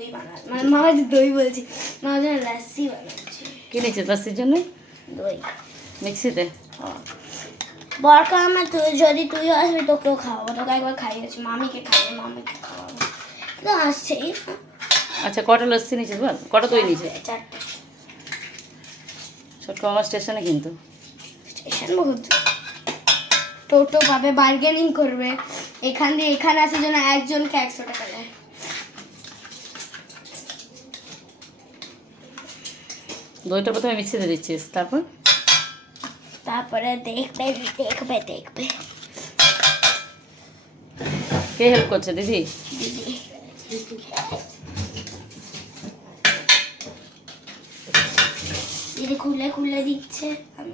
দই বানাচ্ছে, মানে মা আজ দই বলছি, মা যেন লাসি বানাচ্ছে। কি নিয়েছে লাসির জন্য? দই মিক্সিতে। বরকা আমার যদি তুইও আসবি তোকেও খাওয়াবো, তোকে একবার খাইয়েছি, মামিকে খাইয়ে মামিকে খাওয়াবো, তো আসছেই। আচ্ছা কটা লাসি নিয়েছিস বল, কটা দই নিয়েছিস? 4টে। ছোট্ট আমার স্টেশনে কিন্তু স্টেশন বহুত, টোটো পাবে, বার্গেনিং করবে, এখান দিয়ে এখানে আসার জন্য একজনকে 100 টাকা দেয়। দইটা প্রথমে মিক্সিতে দিচ্ছিস, তারপরে দেখবে দেখবে দেখবে। কে হেল্প করছে? দিদি। দিদি দিদি খুলে খুলে দিচ্ছে, আমি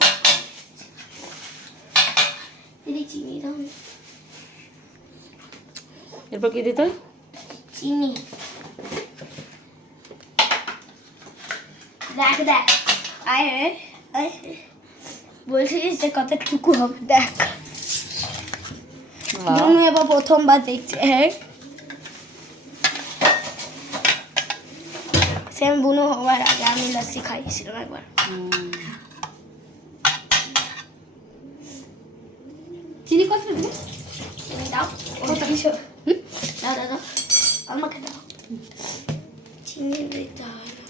দিদি চিনি দাও। এরপর কি দিতে হয়? চিনি। দেখ দেখ, আয় আয়, বলছিস যে কতটুকু হবে দেখ। বুনু এবার প্রথমবার দেখছে। হ্যাঁ সেম বুনু হওয়ার আগে আমি লস্যি খাইয়েছিলাম একবার। চিনি কত দিবি? চিনি দাও, কত কিছু দাও দাও দাও, আমাকে দাও। চিনি দিতে হয় না।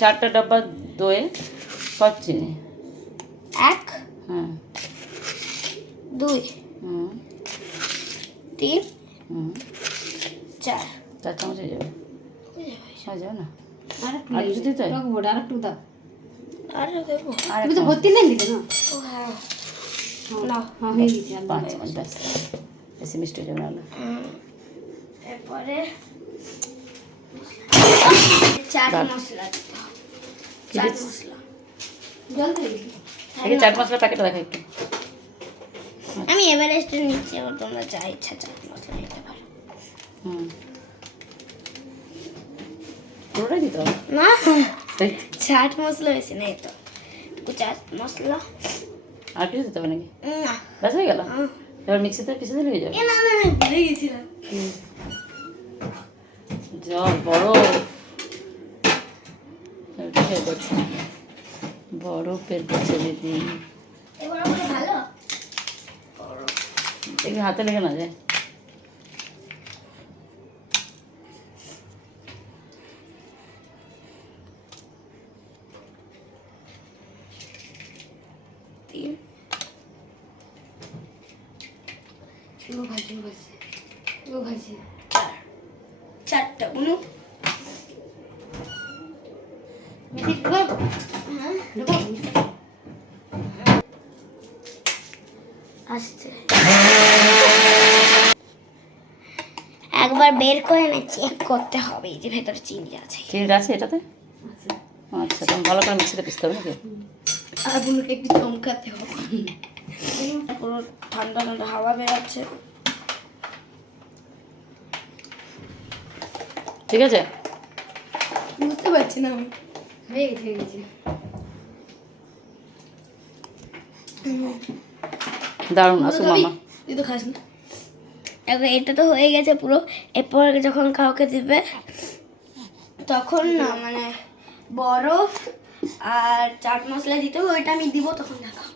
চারটা ডাব্বা দইয়ে কত চিনি? 1 হ্যাঁ 2 হুম 3 হুম 4 4 চামচ হয়ে যাবে। হয়ে যাবে না? আর কিছু দিতে হয়? আর একটু দাও। আরে দেবো। আর তুমি তো ভর্তি নেই দিলে না? ও হ্যাঁ নাও। হ্যাঁ হয়ে গেছে। আর 5 চামচ ব্যাস, বেশি মিষ্টি হয়ে যাবে না। এরপরে চাট মশলা দিতে হবে। কি চাট দিচ্ছিস? মশলা জল দিয়ে দিবি? দেখি চাট মশলার প্যাকেটটা দেখা একটু। আমি এভারেস্টের নিচ্ছি, আবার তোমরা যা ইচ্ছা চাট মশলা নিতে পারো। হুম পুরোটাই দিতে হবে? না এই, চাট মশলা বেশি নেই তো, একটু চাট মশলা। আর কিছু দিতে হবে নাকি? না ব্যাস হয়ে গেল? এবার মিক্সিতে পিষে দিলে হয়ে যাবে। এ না না না, ভুলে গেছিলাম। জল বড় খেয়ে করছে, বরফের কাছে দিদি। এবার আমার ভালো দেখবি হাতে লেগে না যায়। তিন ও ভাজি ও ভাজি ও ভাজি। চারটা বুনু। মেথি ঢুকাও। হ্যাঁ ঢুকাও। আসছে, একবার বের করে না চেক করতে হবে এই যে ভেতরে চিনি আছে। ঠিক আছে এটাতে? আচ্ছা তখন ভালো করে মিক্সিতে পিষতে হবে নাকি? আর বুনুকে একটু চমকাতে হবে, পুরো ঠান্ডা ঠান্ডা হাওয়া বেরোচ্ছে। ঠিক আছে বুঝতে পারছি না আমি। হয়ে গেছে হয়ে গেছে। দারুণ আসো মামা। তুই তো খাস না। এখন এটা তো হয়ে গেছে পুরো, এরপর যখন কাউকে দিবে তখন না মানে বরফ আর চাট মশলা দিতে হবে, ওইটা আমি দিব তখন দেখাবো।